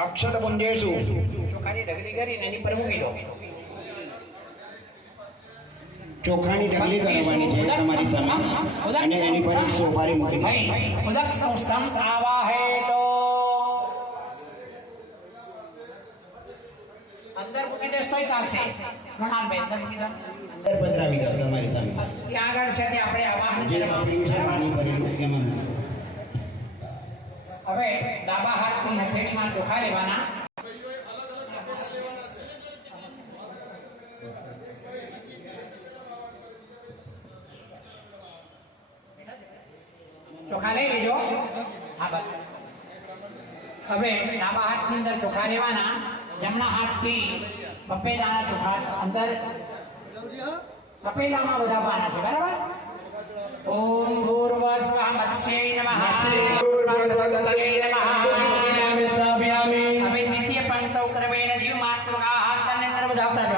અક્ષત પુંજેશુ ચોખાની ઢગલી કરીને એની પર મૂકી દો. ચોખાની ઢગલી કરવાની છે તમારી સામે અને એની પર એક સોપારી મૂકી દો. ઉદક સંસ્થમ આવાહેતો અંદર મૂકી દેશ તોય ચાલશે. મૃણાલભાઈ અંદર મૂકી દો. અંદર પધરાવી દો તમારી સામે. ત્યાં આગળ છે તે આપણે આવાહન જે પાણી છે પાણી ભરેલું તેમાં મૂકી દો. હવે ડાબા હાથની હથેળીમાં ચોખા લેવાના. ચોખા લઈ લેજો. હા બસ. હવે ડાબા હાથની અંદર ચોખા લેવાના. જમણા હાથથી પપેલાના ચોખા અંદર તપેલામાં વધારવાના છે. બરાબર. ઓમ ભૂર્વસ્વઃ મત્સ્યૈ નમઃ. હવે દ્વિતીય પંક્તૌ ક્રમેણ જીવ માત્રકાહ અંદર વધાવતા